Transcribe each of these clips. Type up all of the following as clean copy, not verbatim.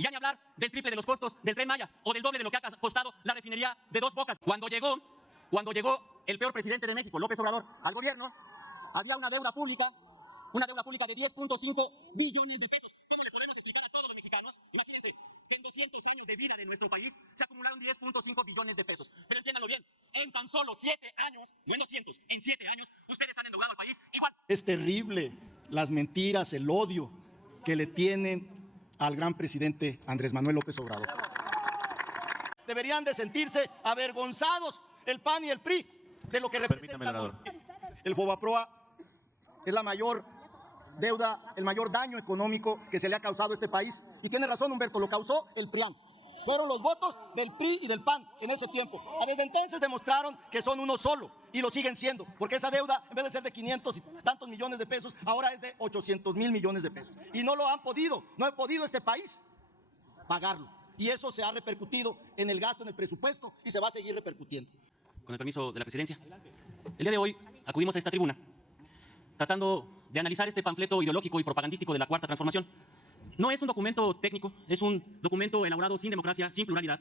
Y ya ni hablar del triple de los costos del Tren Maya o del doble de lo que ha costado la refinería de Dos Bocas. Cuando llegó el peor presidente de México, López Obrador, al gobierno, había una deuda pública de 10.5 billones de pesos. ¿Cómo le podemos explicar a todos los mexicanos? Imagínense que en 200 años de vida de nuestro país se acumularon 10.5 billones de pesos. Pero entiéndanlo bien, en tan solo 7 años, no en 200, en 7 años, ustedes han endeudado al país igual. Es terrible las mentiras, el odio que le tienen al gran presidente Andrés Manuel López Obrador. Deberían de sentirse avergonzados el PAN y el PRI de lo que representan. El Fobaproa es la mayor deuda, el mayor daño económico que se le ha causado a este país. Y tiene razón Humberto, lo causó el PRIAN. Fueron los votos del PRI y del PAN en ese tiempo. Desde entonces demostraron que son uno solo y lo siguen siendo, porque esa deuda, en vez de ser de 500 y tantos millones de pesos, ahora es de 800,000 millones de pesos. Y no ha podido este país pagarlo. Y eso se ha repercutido en el gasto, en el presupuesto, y se va a seguir repercutiendo. Con el permiso de la presidencia, el día de hoy acudimos a esta tribuna tratando de analizar este panfleto ideológico y propagandístico de la Cuarta Transformación. No es un documento técnico, es un documento elaborado sin democracia, sin pluralidad.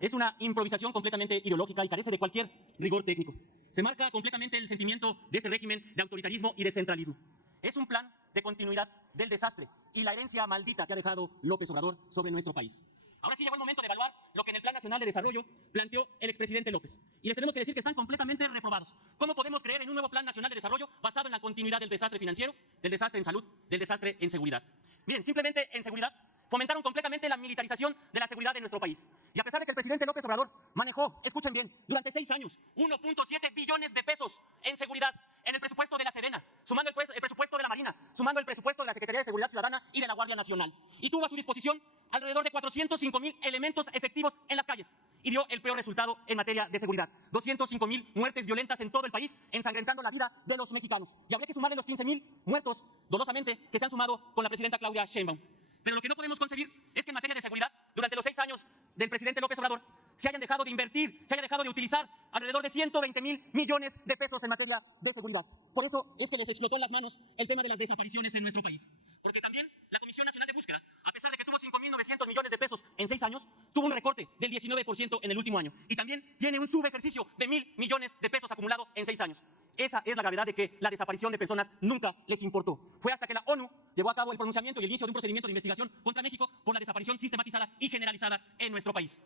Es una improvisación completamente ideológica y carece de cualquier rigor técnico. Se marca completamente el sentimiento de este régimen de autoritarismo y de centralismo. Es un plan de continuidad del desastre y la herencia maldita que ha dejado López Obrador sobre nuestro país. Ahora sí llegó el momento de evaluar lo que en el Plan Nacional de Desarrollo planteó el expresidente López. Y les tenemos que decir que están completamente reprobados. ¿Cómo podemos creer en un nuevo Plan Nacional de Desarrollo basado en la continuidad del desastre financiero, del desastre en salud, del desastre en seguridad? Miren, simplemente en seguridad fomentaron completamente la militarización de la seguridad de nuestro país. Y a pesar de que el presidente López Obrador manejó, escuchen bien, durante 6 años, 1.7 billones de pesos en seguridad, en el presupuesto de la Sedena, sumando el presupuesto de la Marina, sumando el presupuesto de la Secretaría de Seguridad Ciudadana y de la Guardia Nacional. Y tuvo a su disposición alrededor de 405,000 elementos efectivos en las calles. Y dio el peor resultado en materia de seguridad. 205,000 muertes violentas en todo el país, ensangrentando la vida de los mexicanos. Y habría que sumarle los 15,000 muertos, dolosamente, que se han sumado con la presidenta Claudia Sheinbaum. Pero lo que no podemos concebir es que en materia de seguridad, durante los 6 años del presidente López Obrador, se hayan dejado de invertir, se haya dejado de utilizar alrededor de 120,000 millones de pesos en materia de seguridad. Por eso es que les explotó en las manos el tema de las desapariciones en nuestro país. Porque también la Comisión Nacional de Búsqueda, a pesar de que tuvo 5.900 millones de pesos en 6 años, tuvo un recorte del 19% en el último año. Y también tiene un subejercicio de 1.000 millones de pesos acumulado en 6 años. Esa es la gravedad de que la desaparición de personas nunca les importó. Fue hasta que la ONU llevó a cabo el pronunciamiento y el inicio de un procedimiento de investigación contra México por la desaparición sistematizada y generalizada en nuestro país.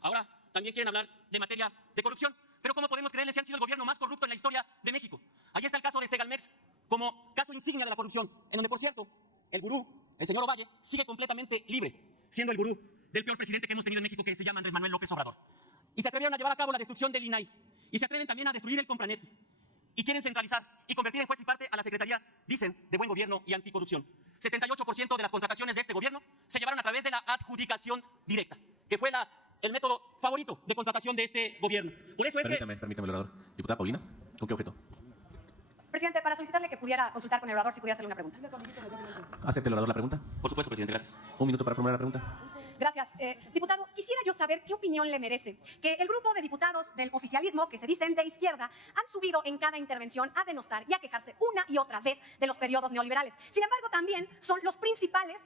Ahora también quieren hablar de materia de corrupción, pero ¿cómo podemos creerles si han sido el gobierno más corrupto en la historia de México? Allí está el caso de Segalmex como caso insignia de la corrupción, en donde, por cierto, el gurú, el señor Ovalle, sigue completamente libre, siendo el gurú del peor presidente que hemos tenido en México, que se llama Andrés Manuel López Obrador. Y se atrevieron a llevar a cabo la destrucción del INAI, y se atreven también a destruir el Compranet, y quieren centralizar y convertir en juez y parte a la Secretaría, dicen, de Buen Gobierno y Anticorrupción. 78% de las contrataciones de este gobierno se llevaron a través de la adjudicación directa, que fue el método favorito de contratación de este gobierno. Por eso es Permítame, el orador. Diputada Paulina, ¿con qué objeto? Presidente, para solicitarle que pudiera consultar con el orador si pudiera hacerle una pregunta. ¿Acepta el orador la pregunta? Por supuesto, presidente, gracias. 1 minuto para formular la pregunta. Gracias. Diputado, quisiera yo saber qué opinión le merece que el grupo de diputados del oficialismo, que se dicen de izquierda, han subido en cada intervención a denostar y a quejarse una y otra vez de los periodos neoliberales. Sin embargo, también son los principales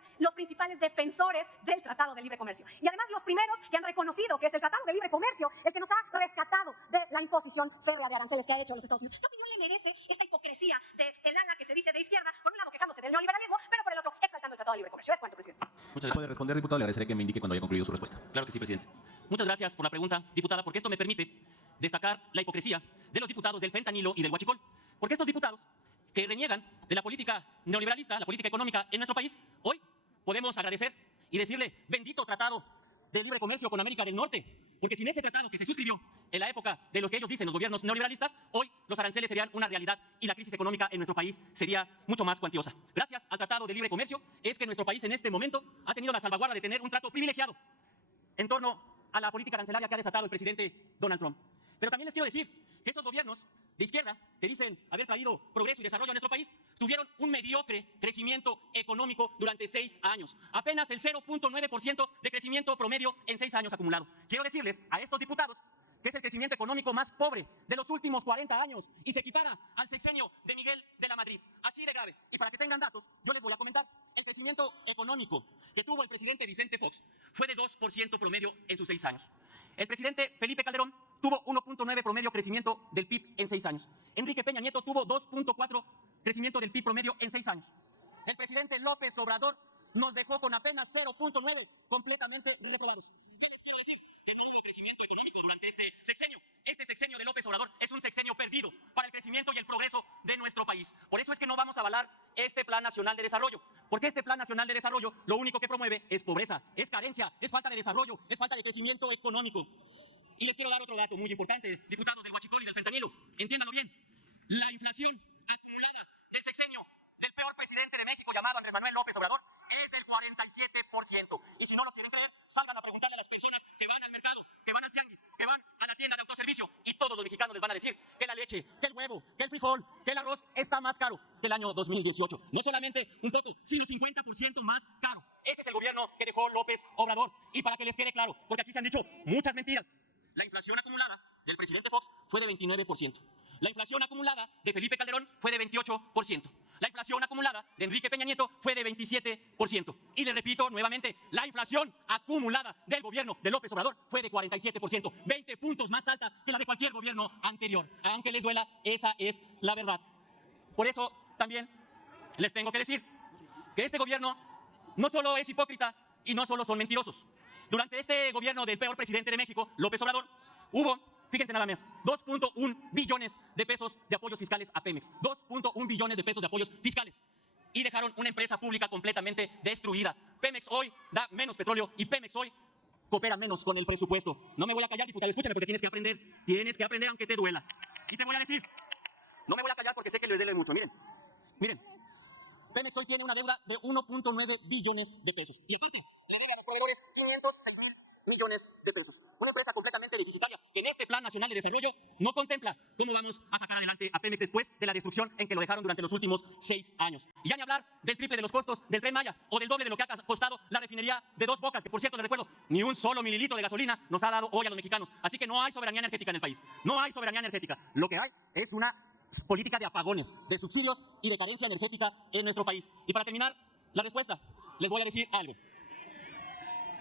defensores del Tratado de Libre Comercio. Y además los primeros que han reconocido que es el Tratado de Libre Comercio el que nos ha rescatado de la imposición férrea de aranceles que ha hecho los Estados Unidos. ¿Qué opinión le merece esta hipocresía del ala que se dice de izquierda, por un lado quejándose del neoliberalismo, pero por el otro exaltando el Tratado de Libre Comercio? Es cuanto, presidente. Muchas gracias. ¿Puede responder, diputado? Le agradeceré que me indique cuando haya concluido su respuesta. Claro que sí, presidente. Muchas gracias por la pregunta, diputada, porque esto me permite destacar la hipocresía de los diputados del fentanilo y del huachicol. Porque estos diputados que reniegan de la política neoliberalista, la política económica en nuestro país, hoy podemos agradecer y decirle bendito Tratado de Libre Comercio con América del Norte. Porque sin ese tratado que se suscribió en la época de lo que ellos dicen los gobiernos neoliberalistas, hoy los aranceles serían una realidad y la crisis económica en nuestro país sería mucho más cuantiosa. Gracias al Tratado de Libre Comercio es que nuestro país en este momento ha tenido la salvaguarda de tener un trato privilegiado en torno a la política arancelaria que ha desatado el presidente Donald Trump. Pero también les quiero decir que estos gobiernos de izquierda, que dicen haber traído progreso y desarrollo a nuestro país, tuvieron un mediocre crecimiento económico durante 6 años. Apenas el 0.9% de crecimiento promedio en 6 años acumulado. Quiero decirles a estos diputados que es el crecimiento económico más pobre de los últimos 40 años y se equipara al sexenio de Miguel de la Madrid. Así de grave. Y para que tengan datos, yo les voy a comentar. El crecimiento económico que tuvo el presidente Vicente Fox fue de 2% promedio en sus 6 años. El presidente Felipe Calderón tuvo 1.9 promedio crecimiento del PIB en 6 años. Enrique Peña Nieto tuvo 2.4 crecimiento del PIB promedio en 6 años. El presidente López Obrador nos dejó con apenas 0.9 completamente reprobados. ¿Qué les quiero decir? Que no hubo crecimiento económico durante este sexenio. Este sexenio de López Obrador es un sexenio perdido para el crecimiento y el progreso de nuestro país. Por eso es que no vamos a avalar este Plan Nacional de Desarrollo, porque este Plan Nacional de Desarrollo lo único que promueve es pobreza, es carencia, es falta de desarrollo, es falta de crecimiento económico. Y les quiero dar otro dato muy importante, diputados del Huachicol y del Fentanilo. Entiéndanlo bien. La inflación acumulada del sexenio del peor presidente de México llamado Andrés Manuel López Obrador es del 47%. Y si no lo quieren creer, salgan a preguntarle a las personas que van al mercado, que van al tianguis, que van a la tienda de autoservicio y todos los mexicanos les van a decir que la leche, que el huevo, que el frijol, que el arroz está más caro que el año 2018. No solamente un poco, sino 50% más caro. Ese es el gobierno que dejó López Obrador. Y para que les quede claro, porque aquí se han dicho muchas mentiras, la inflación acumulada del presidente Fox fue de 29%. La inflación acumulada de Felipe Calderón fue de 28%. La inflación acumulada de Enrique Peña Nieto fue de 27%. Y le repito nuevamente, la inflación acumulada del gobierno de López Obrador fue de 47%. 20 puntos más alta que la de cualquier gobierno anterior. Aunque les duela, esa es la verdad. Por eso también les tengo que decir que este gobierno no solo es hipócrita y no solo son mentirosos. Durante este gobierno del peor presidente de México, López Obrador, hubo, fíjense nada más, 2.1 billones de pesos de apoyos fiscales a Pemex. 2.1 billones de pesos de apoyos fiscales. Y dejaron una empresa pública completamente destruida. Pemex hoy da menos petróleo y Pemex hoy coopera menos con el presupuesto. No me voy a callar, diputado, escúchame, porque tienes que aprender aunque te duela. Y te voy a decir, no me voy a callar porque sé que les duele mucho. Miren, Pemex hoy tiene una deuda de 1.9 billones de pesos. Y aparte, le debe a los proveedores 506,000 millones de pesos. Una empresa completamente deficitaria que en este Plan Nacional de Desarrollo no contempla cómo vamos a sacar adelante a Pemex después de la destrucción en que lo dejaron durante los últimos 6 años. Y ya ni hablar del triple de los costos del Tren Maya o del doble de lo que ha costado la refinería de Dos Bocas, que por cierto les recuerdo, ni un solo mililitro de gasolina nos ha dado hoy a los mexicanos. Así que no hay soberanía energética en el país. No hay soberanía energética. Lo que hay es una política de apagones, de subsidios y de carencia energética en nuestro país. Y para terminar la respuesta, les voy a decir algo.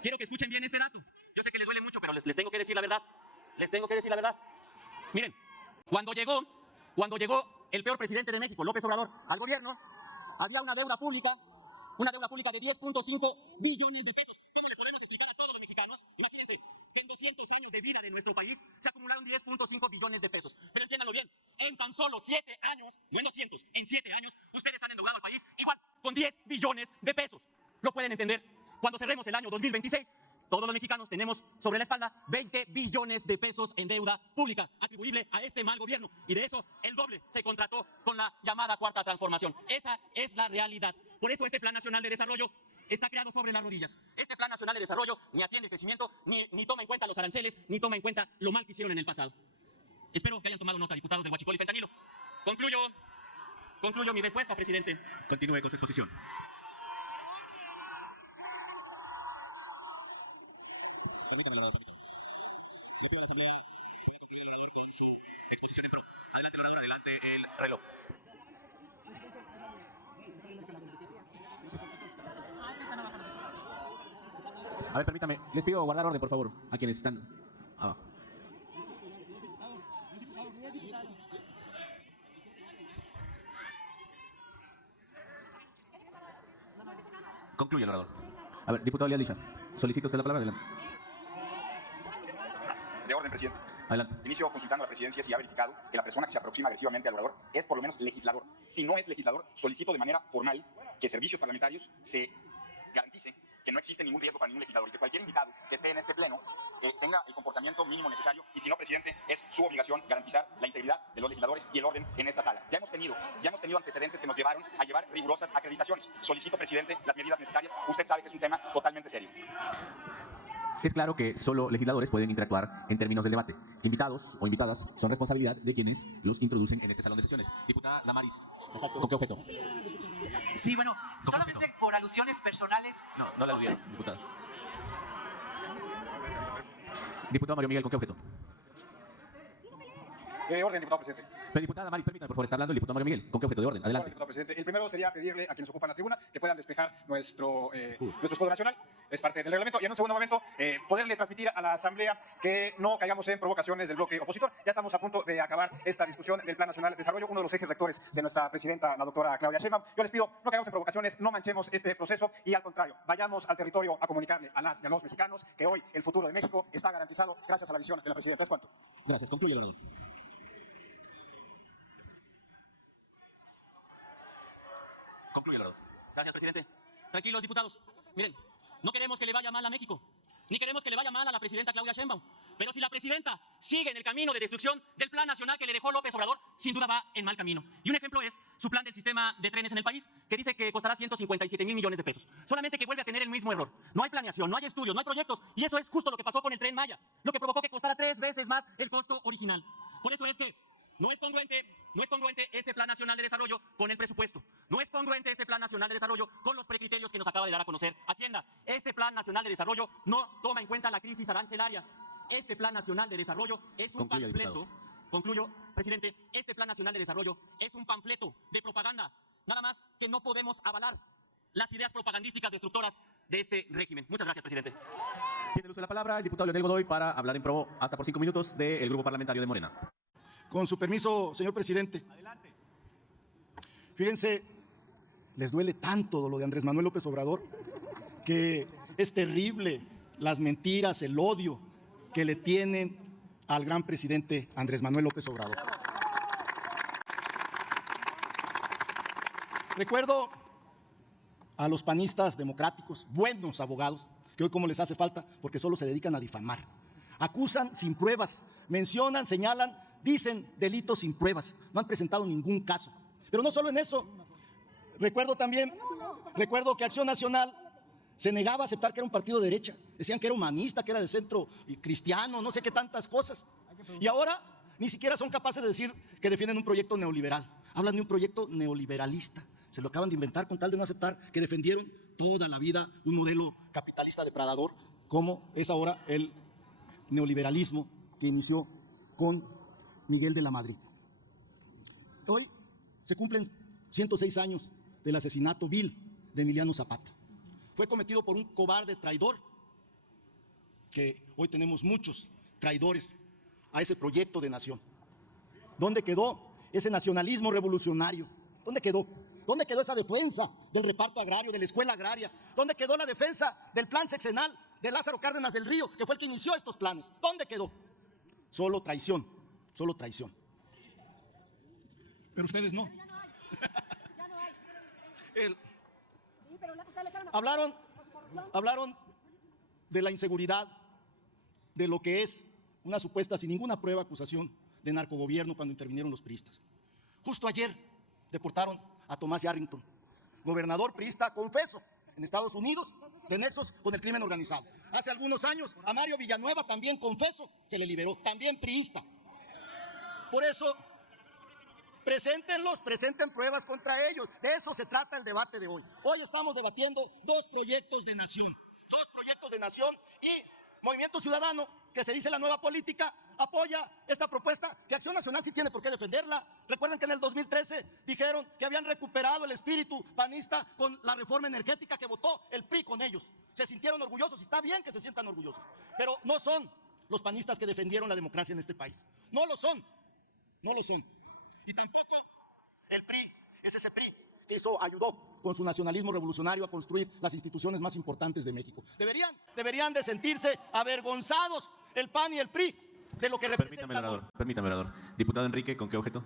Quiero que escuchen bien este dato. Yo sé que les duele mucho, pero les tengo que decir la verdad. Les tengo que decir la verdad. Miren, cuando llegó el peor presidente de México, López Obrador, al gobierno, había una deuda pública de 10.5 billones de pesos. ¿Cómo le podemos explicar a todos los mexicanos? Imagínense que en 200 años de vida de nuestro país se acumularon 10.5 billones de pesos. Pero entiéndanlo bien, en tan solo 7 años, no en 200, en 7 años, ustedes han endeudado al país igual con 10 billones de pesos. ¿Lo pueden entender? Cuando cerremos el año 2026, todos los mexicanos tenemos sobre la espalda 20 billones de pesos en deuda pública atribuible a este mal gobierno. Y de eso el doble se contrató con la llamada Cuarta Transformación. Esa es la realidad. Por eso este Plan Nacional de Desarrollo está creado sobre las rodillas. Este Plan Nacional de Desarrollo ni atiende el crecimiento, ni toma en cuenta los aranceles, ni toma en cuenta lo mal que hicieron en el pasado. Espero que hayan tomado nota, diputados del Huachicol y Fentanilo. Concluyo mi respuesta, presidente. Continúe con su exposición. Permítame, le pido a la Asamblea que concluya con su exposición, pero adelante, orador, adelante el reloj. A ver, permítame, les pido guardar orden, por favor, a quienes están abajo. Concluye el orador. A ver, diputado Elías Liza, solicita usted la palabra, adelante. De orden, presidente. Adelante. Inicio consultando a la presidencia si ha verificado que la persona que se aproxima agresivamente al orador es por lo menos legislador. Si no es legislador, solicito de manera formal que servicios parlamentarios se garantice que no existe ningún riesgo para ningún legislador y que cualquier invitado que esté en este pleno tenga el comportamiento mínimo necesario y si no, presidente, es su obligación garantizar la integridad de los legisladores y el orden en esta sala. Ya hemos tenido antecedentes que nos llevaron a llevar rigurosas acreditaciones. Solicito, presidente, las medidas necesarias. Usted sabe que es un tema totalmente serio. Es claro que solo legisladores pueden interactuar en términos del debate. Invitados o invitadas son responsabilidad de quienes los introducen en este salón de sesiones. Diputada Damaris, ¿con qué objeto? Sí, bueno, solamente por alusiones personales. No la aludieron, diputada. Diputado Mario Miguel, ¿con qué objeto? De orden, diputado presidente. Pero, diputada Maris, permítame, por favor, está hablando el diputado Mario Miguel. ¿Con qué objeto de orden? Adelante. Diputado presidente. El primero sería pedirle a quienes ocupan la tribuna que puedan despejar nuestro escudo nacional. Es parte del reglamento. Y en un segundo momento, poderle transmitir a la Asamblea que no caigamos en provocaciones del bloque opositor. Ya estamos a punto de acabar esta discusión del Plan Nacional de Desarrollo, uno de los ejes rectores de nuestra presidenta, la doctora Claudia Sheinbaum. Yo les pido, no caigamos en provocaciones, no manchemos este proceso y al contrario, vayamos al territorio a comunicarle a las y a los mexicanos que hoy el futuro de México está garantizado gracias a la visión de la presidenta. ¿Es cuánto? Gracias. Concluye, orador. Concluye, orador. Gracias, presidente. Tranquilos, diputados. Miren, no queremos que le vaya mal a México, ni queremos que le vaya mal a la presidenta Claudia Sheinbaum. Pero si la presidenta sigue en el camino de destrucción del plan nacional que le dejó López Obrador, sin duda va en mal camino. Y un ejemplo es su plan del sistema de trenes en el país, que dice que costará 157,000 millones de pesos. Solamente que vuelve a tener el mismo error. No hay planeación, no hay estudios, no hay proyectos. Y eso es justo lo que pasó con el Tren Maya, lo que provocó que costara 3 veces más el costo original. Por eso es que no es congruente este Plan Nacional de Desarrollo con el presupuesto. No es congruente este Plan Nacional de Desarrollo con los precriterios que nos acaba de dar a conocer Hacienda. Este Plan Nacional de Desarrollo no toma en cuenta la crisis arancelaria. Este Plan Nacional de Desarrollo es un panfleto. Concluyo, presidente. Este Plan Nacional de Desarrollo es un panfleto de propaganda. Nada más que no podemos avalar las ideas propagandísticas destructoras de este régimen. Muchas gracias, presidente. Tiene el uso de la palabra el diputado Leonel Godoy para hablar en pro hasta por 5 minutos del grupo parlamentario de Morena. Con su permiso, señor presidente. Adelante. Fíjense, les duele tanto lo de Andrés Manuel López Obrador que es terrible las mentiras, el odio que le tienen al gran presidente Andrés Manuel López Obrador. Recuerdo a los panistas democráticos, buenos abogados, que hoy como les hace falta porque solo se dedican a difamar. Acusan sin pruebas, mencionan, señalan, dicen delitos sin pruebas, no han presentado ningún caso. Pero no solo en eso, recuerdo que Acción Nacional se negaba a aceptar que era un partido de derecha, decían que era humanista, que era de centro cristiano, no sé qué tantas cosas. Y ahora ni siquiera son capaces de decir que defienden un proyecto neoliberal, hablan de un proyecto neoliberalista, se lo acaban de inventar con tal de no aceptar que defendieron toda la vida un modelo capitalista depredador como es ahora el neoliberalismo que inició con Miguel de la Madrid. Hoy se cumplen 106 años del asesinato vil de Emiliano Zapata. Fue cometido por un cobarde traidor, que hoy tenemos muchos traidores a ese proyecto de nación. ¿Dónde quedó ese nacionalismo revolucionario? ¿Dónde quedó? ¿Dónde quedó esa defensa del reparto agrario, de la escuela agraria? ¿Dónde quedó la defensa del plan sexenal de Lázaro Cárdenas del Río, que fue el que inició estos planes? ¿Dónde quedó? Solo traición, solo traición. Pero ustedes no. Hablaron de la inseguridad, de lo que es una supuesta, sin ninguna prueba, acusación de narcogobierno cuando intervinieron los priistas. Justo ayer deportaron a Tomás Yarrington, gobernador priista confeso en Estados Unidos, de nexos con el crimen organizado. Hace algunos años a Mario Villanueva, también confeso, se le liberó, también priista. Por eso, presenten pruebas contra ellos. De eso se trata el debate de hoy. Hoy estamos debatiendo dos proyectos de nación y Movimiento Ciudadano, que se dice la nueva política, apoya esta propuesta que Acción Nacional sí tiene por qué defenderla. Recuerden que en el 2013 dijeron que habían recuperado el espíritu panista con la reforma energética que votó el PRI con ellos. Se sintieron orgullosos y está bien que se sientan orgullosos, pero no son los panistas que defendieron la democracia en este país. No lo son. Y tampoco el PRI, es ese PRI que ayudó con su nacionalismo revolucionario a construir las instituciones más importantes de México. Deberían de sentirse avergonzados el PAN y el PRI de lo que representan. Permítame, orador. Diputado Enrique, ¿con qué objeto?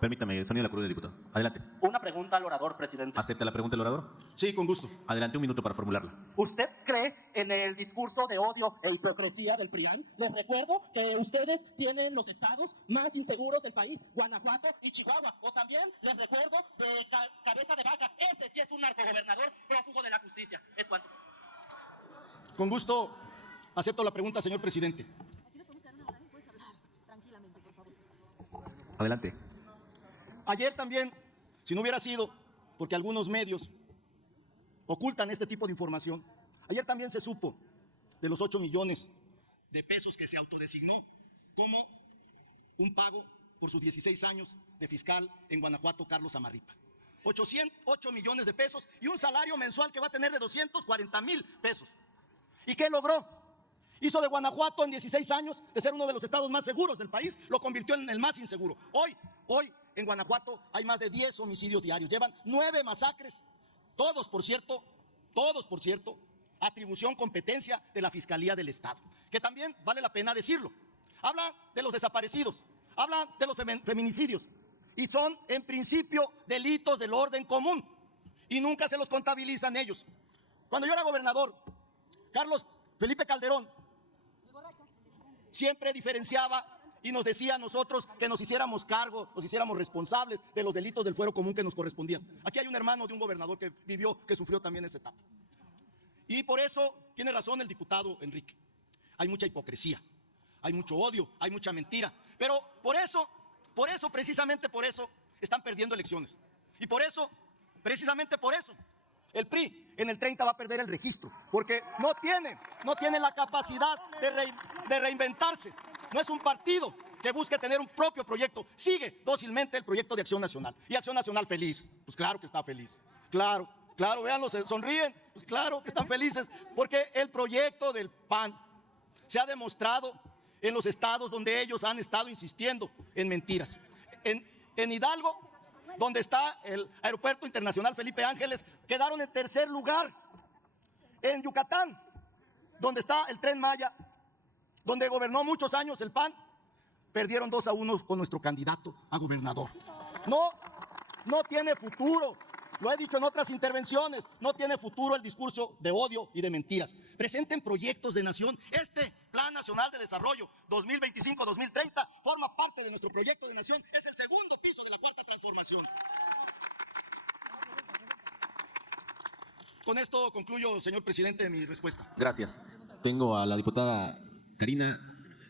Permítame, sonido de la cruz del diputado. Adelante. Una pregunta al orador, presidente. ¿Acepta la pregunta del orador? Sí, con gusto. Adelante, 1 minuto para formularla. ¿Usted cree en el discurso de odio e hipocresía del PRIAN? Les recuerdo que ustedes tienen los estados más inseguros del país, Guanajuato y Chihuahua. O también les recuerdo de Cabeza de Vaca. Ese sí es un narcogobernador prófugo de la justicia. ¿Es cuánto? Con gusto acepto la pregunta, señor presidente. Adelante. Ayer también, si no hubiera sido porque algunos medios ocultan este tipo de información, ayer también se supo de los 8 millones de pesos que se autodesignó como un pago por sus 16 años de fiscal en Guanajuato, Carlos Amarripa. 8 millones de pesos y un salario mensual que va a tener de 240,000 pesos. ¿Y qué logró? Hizo de Guanajuato en 16 años de ser uno de los estados más seguros del país, lo convirtió en el más inseguro. Hoy en Guanajuato hay más de 10 homicidios diarios, llevan 9 masacres, todos por cierto, atribución, competencia de la Fiscalía del Estado, que también vale la pena decirlo. Habla de los desaparecidos, habla de los feminicidios, y son en principio delitos del orden común, y nunca se los contabilizan ellos. Cuando yo era gobernador, Carlos Felipe Calderón siempre diferenciaba y nos decía a nosotros que nos hiciéramos cargo, nos hiciéramos responsables de los delitos del fuero común que nos correspondían. Aquí hay un hermano de un gobernador que vivió, que sufrió también esa etapa. Y por eso tiene razón el diputado Enrique. Hay mucha hipocresía, hay mucho odio, hay mucha mentira. Pero precisamente por eso, están perdiendo elecciones. Y por eso, precisamente por eso, el PRI en el 30 va a perder el registro, porque no tiene la capacidad de reinventarse. No es un partido que busque tener un propio proyecto. Sigue dócilmente el proyecto de Acción Nacional. Y Acción Nacional feliz. Pues claro que está feliz. Claro, véanlos, sonríen. Pues claro que están felices, porque el proyecto del PAN se ha demostrado en los estados donde ellos han estado insistiendo en mentiras. En Hidalgo, donde está el Aeropuerto Internacional Felipe Ángeles, quedaron en tercer lugar. En Yucatán, donde está el Tren Maya, donde gobernó muchos años el PAN, perdieron 2-1 con nuestro candidato a gobernador. No tiene futuro. Lo he dicho en otras intervenciones, no tiene futuro el discurso de odio y de mentiras. Presenten proyectos de nación. Este Plan Nacional de Desarrollo 2025-2030 forma parte de nuestro proyecto de nación. Es el segundo piso de la Cuarta Transformación. Con esto concluyo, señor presidente, mi respuesta. Gracias. Tengo a la diputada Karina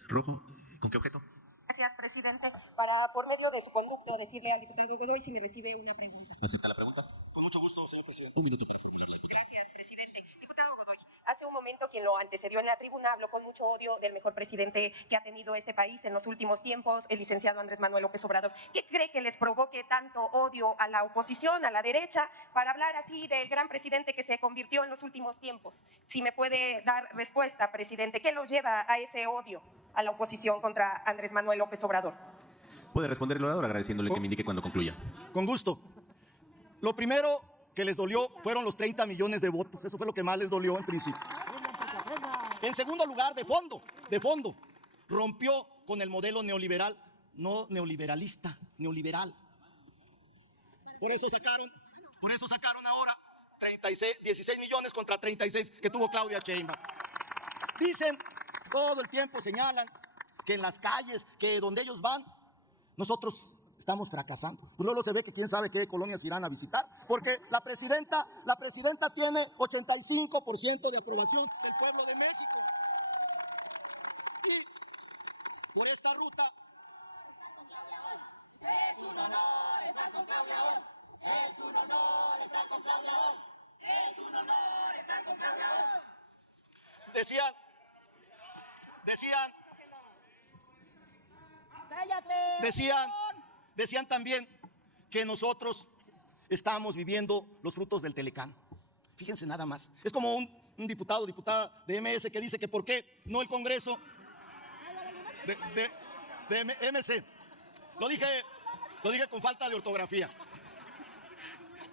Rojo. ¿Con qué objeto? Gracias, presidente. Para, por medio de su conducto, decirle al diputado Godoy si me recibe una pregunta. ¿Acepta la pregunta? Con mucho gusto, señor presidente. Un minuto para formularla. Gracias, presidente. Diputado Godoy, hace un momento quien lo antecedió en la tribuna habló con mucho odio del mejor presidente que ha tenido este país en los últimos tiempos, el licenciado Andrés Manuel López Obrador. ¿Qué cree que les provoque tanto odio a la oposición, a la derecha, para hablar así del gran presidente que se convirtió en los últimos tiempos? Si me puede dar respuesta, presidente, ¿qué lo lleva a ese odio a la oposición contra Andrés Manuel López Obrador? Puede responder el orador agradeciéndole que me indique cuando concluya. Con gusto. Lo primero que les dolió fueron los 30 millones de votos. Eso fue lo que más les dolió en principio. En segundo lugar, de fondo, rompió con el modelo neoliberal, no neoliberalista, neoliberal. Por eso sacaron ahora 16 millones contra 36 que tuvo Claudia Sheinbaum. Dicen, todo el tiempo señalan que en las calles, que donde ellos van, nosotros estamos fracasando. Pues luego se ve que quién sabe qué colonias irán a visitar, porque la presidenta tiene 85% de aprobación del pueblo de México. Y por esta ruta es un honor estar con Claudia Ohl. Es un honor estar con Claudia Ohl. Es un honor estar con Claudia Ohl. Decían también que nosotros estamos viviendo los frutos del Telecán. Fíjense nada más. Es como un diputada de MS que dice que por qué no el Congreso de MC. Lo dije con falta de ortografía.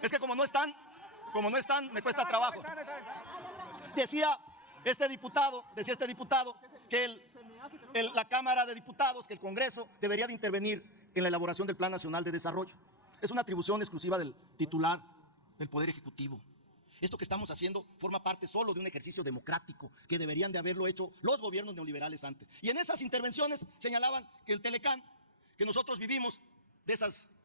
Es que como no están, me cuesta trabajo. Decía este diputado que la Cámara de Diputados, que el Congreso debería de intervenir en la elaboración del Plan Nacional de Desarrollo. Es una atribución exclusiva del titular del Poder Ejecutivo. Esto que estamos haciendo forma parte solo de un ejercicio democrático que deberían de haberlo hecho los gobiernos neoliberales antes. Y en esas intervenciones señalaban que el Telecán, que nosotros vivimos de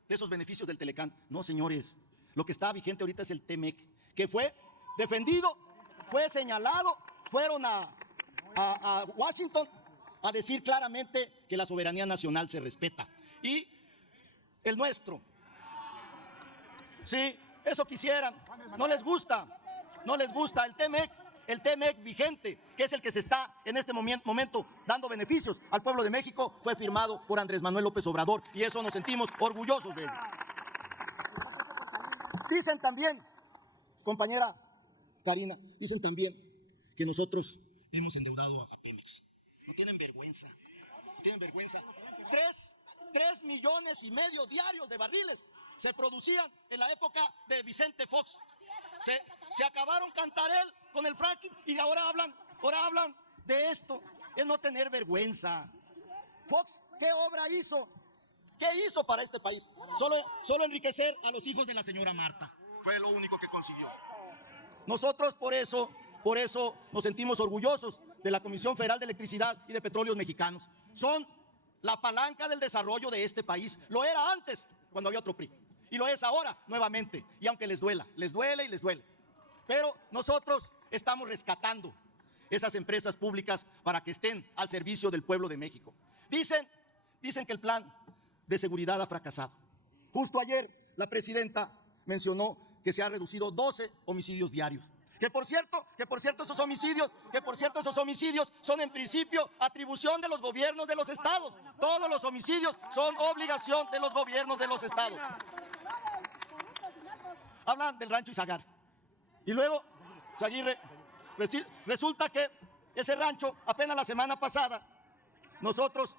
esos beneficios del Telecán. No, señores, lo que está vigente ahorita es el TEMEC, que fue defendido, fue señalado, fueron a Washington a decir claramente que la soberanía nacional se respeta. Y el nuestro, sí, eso quisieran, no les gusta, el el TMEC vigente, que es el que se está en este momento dando beneficios al pueblo de México, fue firmado por Andrés Manuel López Obrador, y eso nos sentimos orgullosos de él. Dicen también, compañera Karina, dicen también que nosotros hemos endeudado a Pemex. No tienen vergüenza, no tienen vergüenza. 3,5 millones diarios de barriles se producían en la época de Vicente Fox. Se acabaron Cantarell con el fracking y ahora hablan de esto. Es no tener vergüenza. Fox, ¿qué obra hizo? ¿Qué hizo para este país? Solo enriquecer a los hijos de la señora Marta. Fue lo único que consiguió. Nosotros por eso nos sentimos orgullosos de la Comisión Federal de Electricidad y de Petróleos Mexicanos. Son la palanca del desarrollo de este país. Lo era antes, cuando había otro PRI. Y lo es ahora, nuevamente. Y aunque les duele y les duele. Pero nosotros estamos rescatando esas empresas públicas para que estén al servicio del pueblo de México. Dicen que el plan de seguridad ha fracasado. Justo ayer la presidenta mencionó que se ha reducido 12 homicidios diarios. Que por cierto, esos homicidios son en principio atribución de los gobiernos de los estados. Todos los homicidios son obligación de los gobiernos de los estados. Hablan del rancho Izagar. Y luego, Zaguirre, resulta que ese rancho, apenas la semana pasada, nosotros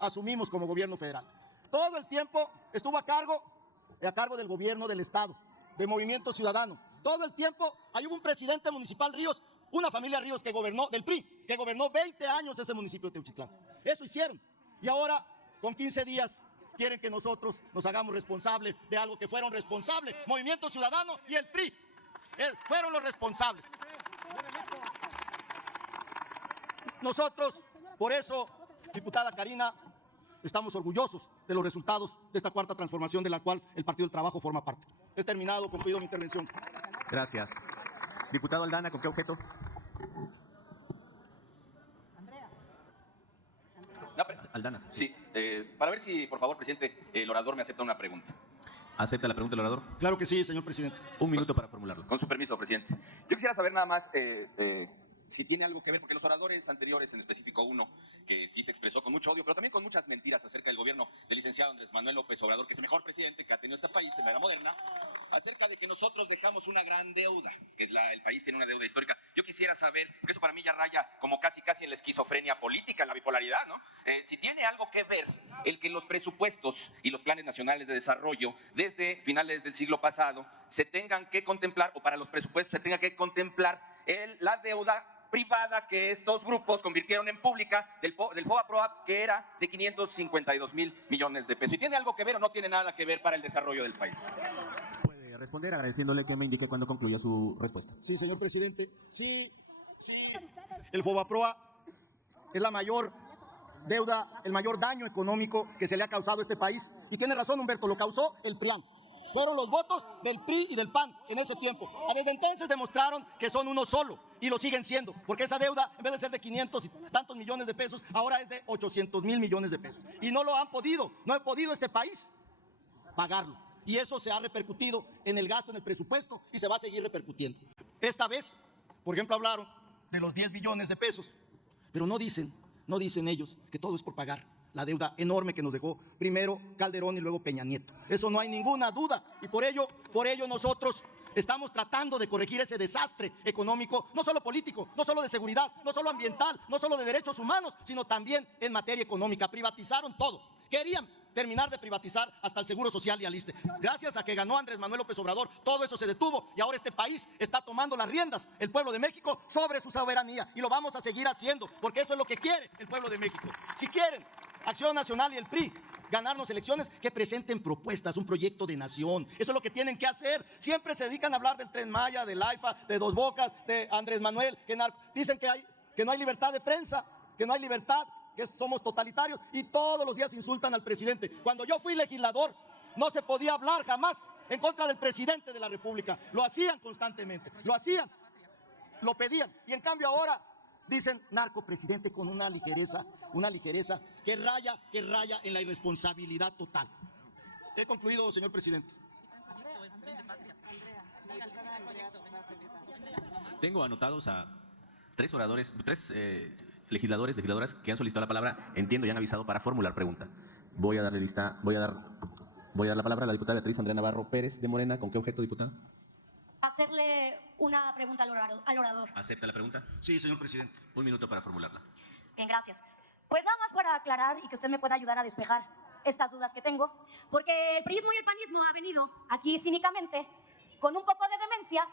asumimos como gobierno federal. Todo el tiempo estuvo a cargo del gobierno del estado, de Movimiento Ciudadano. Todo el tiempo, ahí hubo un presidente municipal, Ríos, una familia Ríos que gobernó, del PRI, que gobernó 20 años ese municipio de Teuchitlán. Eso hicieron. Y ahora, con 15 días, quieren que nosotros nos hagamos responsables de algo que fueron responsables. Movimiento Ciudadano y el PRI fueron los responsables. Nosotros, por eso, diputada Karina, estamos orgullosos de los resultados de esta cuarta transformación de la cual el Partido del Trabajo forma parte. He terminado, concluido mi intervención. Gracias. Diputado Aldana, ¿con qué objeto? Aldana. Sí, para ver si, por favor, presidente, el orador me acepta una pregunta. ¿Acepta la pregunta del orador? Claro que sí, señor presidente. Un minuto para formularlo. Con su permiso, presidente. Yo quisiera saber nada más si tiene algo que ver, porque los oradores anteriores, en específico uno, que sí se expresó con mucho odio, pero también con muchas mentiras acerca del gobierno del licenciado Andrés Manuel López Obrador, que es el mejor presidente que ha tenido este país en la era moderna, acerca de que nosotros dejamos una gran deuda, que el país tiene una deuda histórica. Yo quisiera saber, porque eso para mí ya raya como casi en la esquizofrenia política, en la bipolaridad, ¿no? Si tiene algo que ver el que los presupuestos y los planes nacionales de desarrollo desde finales del siglo pasado se tengan que contemplar, o para los presupuestos se tenga que contemplar la deuda privada que estos grupos convirtieron en pública del FOBAPROA, que era de 552,000 millones de pesos. ¿Y tiene algo que ver o no tiene nada que ver para el desarrollo del país? Puede responder agradeciéndole que me indique cuando concluya su respuesta. Sí, señor presidente. Sí. El FOBAPROA es la mayor deuda, el mayor daño económico que se le ha causado a este país. Y tiene razón, Humberto, lo causó el PRIAN. Fueron los votos del PRI y del PAN en ese tiempo. Desde entonces demostraron que son uno solo y lo siguen siendo, porque esa deuda, en vez de ser de 500 y tantos millones de pesos, ahora es de 800,000 millones de pesos. Y no ha podido este país pagarlo. Y eso se ha repercutido en el gasto, en el presupuesto, y se va a seguir repercutiendo. Esta vez, por ejemplo, hablaron de los 10 billones de pesos, pero no dicen ellos que todo es por pagar la deuda enorme que nos dejó primero Calderón y luego Peña Nieto. Eso no hay ninguna duda, y por ello nosotros estamos tratando de corregir ese desastre económico, no solo político, no solo de seguridad, no solo ambiental, no solo de derechos humanos, sino también en materia económica. Privatizaron todo. Querían terminar de privatizar hasta el Seguro Social y al ISSSTE. Gracias a que ganó Andrés Manuel López Obrador, todo eso se detuvo y ahora este país está tomando las riendas, el pueblo de México, sobre su soberanía, y lo vamos a seguir haciendo, porque eso es lo que quiere el pueblo de México. Si quieren Acción Nacional y el PRI ganarnos elecciones, que presenten propuestas, un proyecto de nación. Eso es lo que tienen que hacer. Siempre se dedican a hablar del Tren Maya, del AIFA, de Dos Bocas, de Andrés Manuel, dicen que no hay libertad de prensa, que no hay libertad, que somos totalitarios, y todos los días insultan al presidente. Cuando yo fui legislador, no se podía hablar jamás en contra del presidente de la República. Lo hacían constantemente, lo pedían, y en cambio ahora dicen narcopresidente con una ligereza que raya en la irresponsabilidad total. He concluido, señor presidente. Tengo anotados a tres legisladores, legisladoras que han solicitado la palabra, entiendo y han avisado para formular pregunta. Voy a dar la palabra a la diputada Beatriz Andrea Navarro Pérez de Morena. ¿Con qué objeto, diputada? Hacerle una pregunta al orador. ¿Acepta la pregunta? Sí, señor presidente. Un minuto para formularla. Bien, gracias. Pues nada más para aclarar y que usted me pueda ayudar a despejar estas dudas que tengo, porque el priismo y el panismo ha venido aquí cínicamente, con un poco de demencia,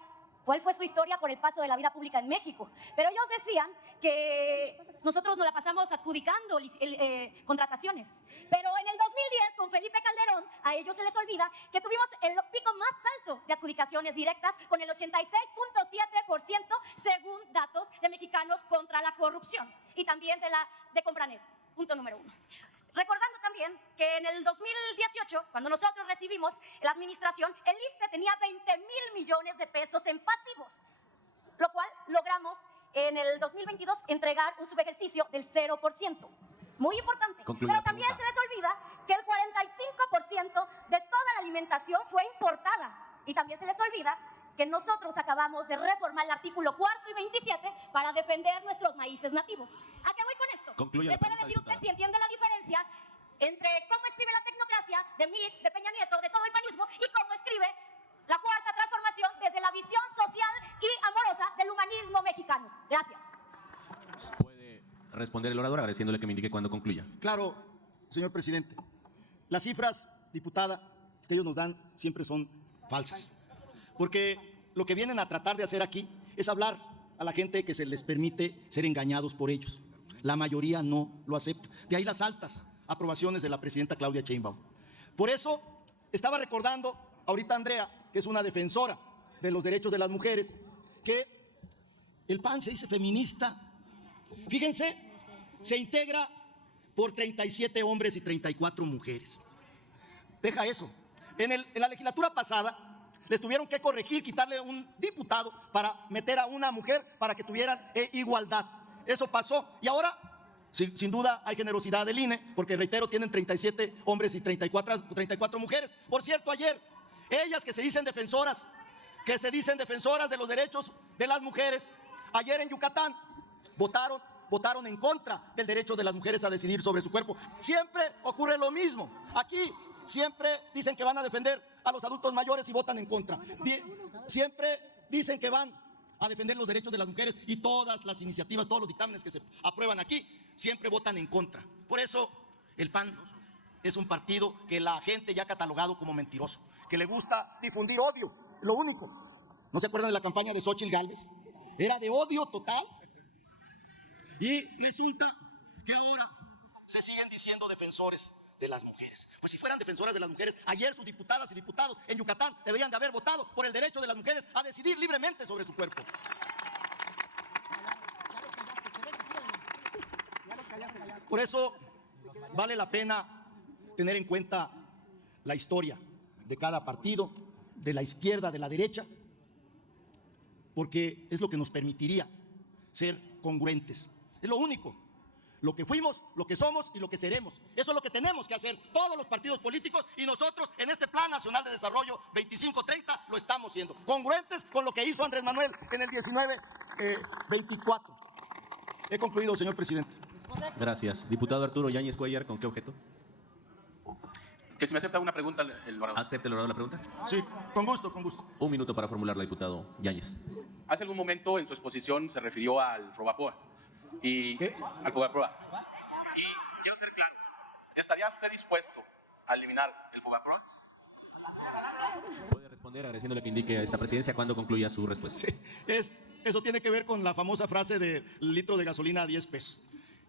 cuál fue su historia por el paso de la vida pública en México. Pero ellos decían que nosotros nos la pasamos adjudicando contrataciones. Pero en el 2010, con Felipe Calderón, a ellos se les olvida que tuvimos el pico más alto de adjudicaciones directas, con el 86.7% según datos de Mexicanos contra la Corrupción, y también de Compranet, punto número 1. Recordando también que en el 2018, cuando nosotros recibimos la administración, el ISSSTE tenía 20,000 millones de pesos en pasivos, lo cual logramos en el 2022 entregar un subejercicio del 0%. Muy importante. Pero también se les olvida que el 45% de toda la alimentación fue importada. Y también se les olvida que nosotros acabamos de reformar el artículo 4 y 27 para defender nuestros maíces nativos. ¿A qué voy con esto? Concluya ¿Me la puede pregunta, decir usted diputada. si entiende la diferencia entre cómo escribe la tecnocracia de Mitt, de Peña Nieto, de todo el panismo, y cómo escribe la cuarta transformación desde la visión social y amorosa del humanismo mexicano? Gracias. Puede responder el orador agradeciéndole que me indique cuándo concluya. Claro, señor presidente. Las cifras, diputada, que ellos nos dan siempre son falsas. Porque lo que vienen a tratar de hacer aquí es hablar a la gente que se les permite ser engañados por ellos. La mayoría no lo acepta. De ahí las altas aprobaciones de la presidenta Claudia Sheinbaum. Por eso estaba recordando ahorita Andrea, que es una defensora de los derechos de las mujeres, que el PAN se dice feminista. Fíjense, se integra por 37 hombres y 34 mujeres. Deja eso. En la legislatura pasada les tuvieron que corregir, quitarle un diputado para meter a una mujer para que tuvieran igualdad. Eso pasó. Y ahora, sin duda, hay generosidad del INE, porque, reitero, tienen 37 hombres y 34 mujeres. Por cierto, ayer, ellas que se dicen defensoras de los derechos de las mujeres, ayer en Yucatán votaron en contra del derecho de las mujeres a decidir sobre su cuerpo. Siempre ocurre lo mismo. Aquí siempre dicen que van a defender a los adultos mayores y votan en contra. Siempre dicen que van a defender los derechos de las mujeres y todas las iniciativas, todos los dictámenes que se aprueban aquí, siempre votan en contra. Por eso el PAN es un partido que la gente ya ha catalogado como mentiroso, Que le gusta difundir odio, lo único. ¿No se acuerdan de la campaña de Xóchitl Gálvez? Era de odio total. Y resulta que ahora se siguen diciendo defensores de las mujeres. Pues si fueran defensoras de las mujeres, ayer sus diputadas y diputados en Yucatán deberían de haber votado por el derecho de las mujeres a decidir libremente sobre su cuerpo. Por eso vale la pena tener en cuenta la historia de cada partido, de la izquierda, de la derecha, porque es lo que nos permitiría ser congruentes. Es lo único. Lo que fuimos, lo que somos y lo que seremos. Eso es lo que tenemos que hacer todos los partidos políticos, y nosotros en este Plan Nacional de Desarrollo 2530 lo estamos haciendo. Congruentes con lo que hizo Andrés Manuel en el 19-24. He concluido, señor presidente. Gracias. Diputado Arturo Yáñez Cuellar, ¿con qué objeto? Que si me acepta una pregunta el orador. ¿Acepta el orador la pregunta? Sí, con gusto, con gusto. Un minuto para formularla, diputado Yáñez. Hace algún momento en su exposición se refirió al Fobaproa. ¿Qué? Al Fobaproa. Y quiero ser claro, ¿estaría usted dispuesto a eliminar el Fobaproa? Puede responder agradeciéndole que indique a esta presidencia cuando concluya su respuesta. Sí, eso tiene que ver con la famosa frase del litro de gasolina a 10 pesos.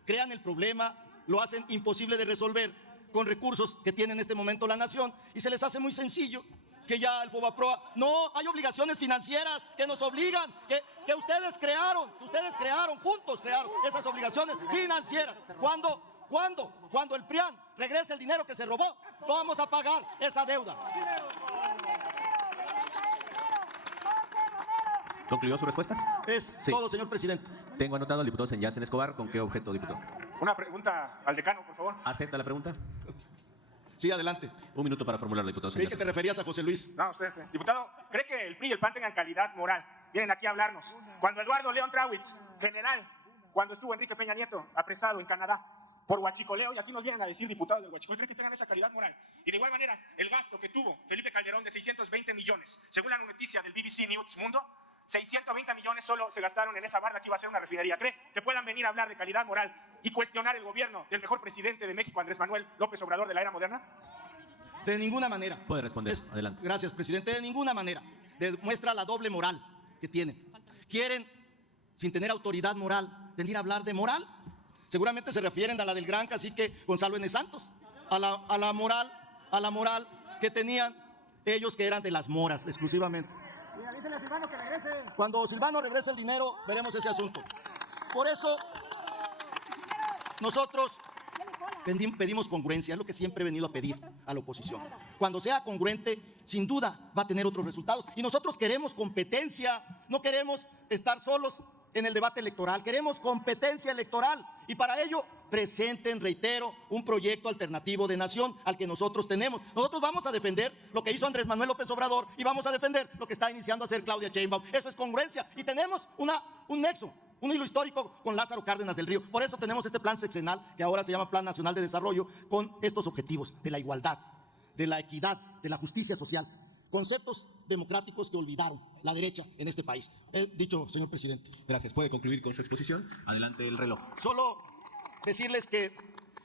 Crean el problema, lo hacen imposible de resolver con recursos que tiene en este momento la nación, y se les hace muy sencillo que ya el Fobaproa, no, hay obligaciones financieras que nos obligan, que ustedes crearon, juntos crearon esas obligaciones financieras. Cuando el PRIAN regrese el dinero que se robó, vamos a pagar esa deuda. ¿Concluyó su respuesta? Es Sí. todo, señor presidente. Tengo anotado al diputado Senyacen Escobar. ¿Con qué objeto, diputado? Una pregunta al decano, por favor. ¿Acepta la pregunta? Sí, adelante. Un minuto para formular, diputado Creí que Senyacen. te referías a José Luis. No, usted. Diputado, ¿cree que el PRI y el PAN tengan calidad moral vienen aquí a hablarnos. Cuando Eduardo León Trawitz, general, cuando estuvo Enrique Peña Nieto apresado en Canadá por huachicoleo, y aquí nos vienen a decir diputados del huachicoleo, ¿creen que tengan esa calidad moral? Y de igual manera, el gasto que tuvo Felipe Calderón de 620 millones, según la noticia del BBC News Mundo, 620 millones solo se gastaron en esa barda que iba a ser una refinería. ¿Cree que puedan venir a hablar de calidad moral y cuestionar el gobierno del mejor presidente de México, Andrés Manuel López Obrador, de la era moderna? De ninguna manera. Puede responder, adelante. Gracias, presidente. De ninguna manera. Demuestra la doble moral que tienen. Quieren, sin tener autoridad moral, venir a hablar de moral. Seguramente se refieren a la del gran cacique Gonzalo N. Santos, a la moral que tenían ellos, que eran de las moras exclusivamente. Cuando Silvano regrese el dinero, veremos ese asunto. Por eso, nosotros pedimos congruencia, es lo que siempre he venido a pedir a la oposición. Cuando sea congruente, sin duda va a tener otros resultados. Y nosotros queremos competencia, no queremos estar solos en el debate electoral, queremos competencia electoral. Y para ello, presenten, reitero, un proyecto alternativo de nación al que nosotros tenemos. Nosotros vamos a defender lo que hizo Andrés Manuel López Obrador y vamos a defender lo que está iniciando a hacer Claudia Sheinbaum. Eso es congruencia. Y tenemos un nexo, un hilo histórico con Lázaro Cárdenas del Río. Por eso tenemos este plan sexenal, que ahora se llama Plan Nacional de Desarrollo, con estos objetivos de la igualdad, de la equidad, de la justicia social. Conceptos democráticos que olvidaron la derecha en este país. He dicho, señor presidente. Gracias. ¿Puede concluir con su exposición? Adelante el reloj. Solo decirles que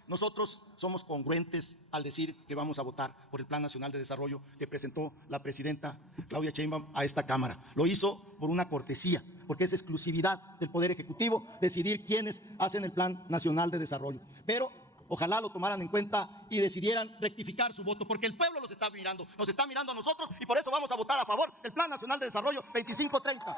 nosotros somos congruentes al decir que vamos a votar por el Plan Nacional de Desarrollo que presentó la presidenta Claudia Sheinbaum a esta Cámara. Lo hizo por una cortesía, porque es exclusividad del Poder Ejecutivo decidir quiénes hacen el Plan Nacional de Desarrollo. Pero ojalá lo tomaran en cuenta y decidieran rectificar su voto, porque el pueblo nos está mirando a nosotros, y por eso vamos a votar a favor del Plan Nacional de Desarrollo 2530.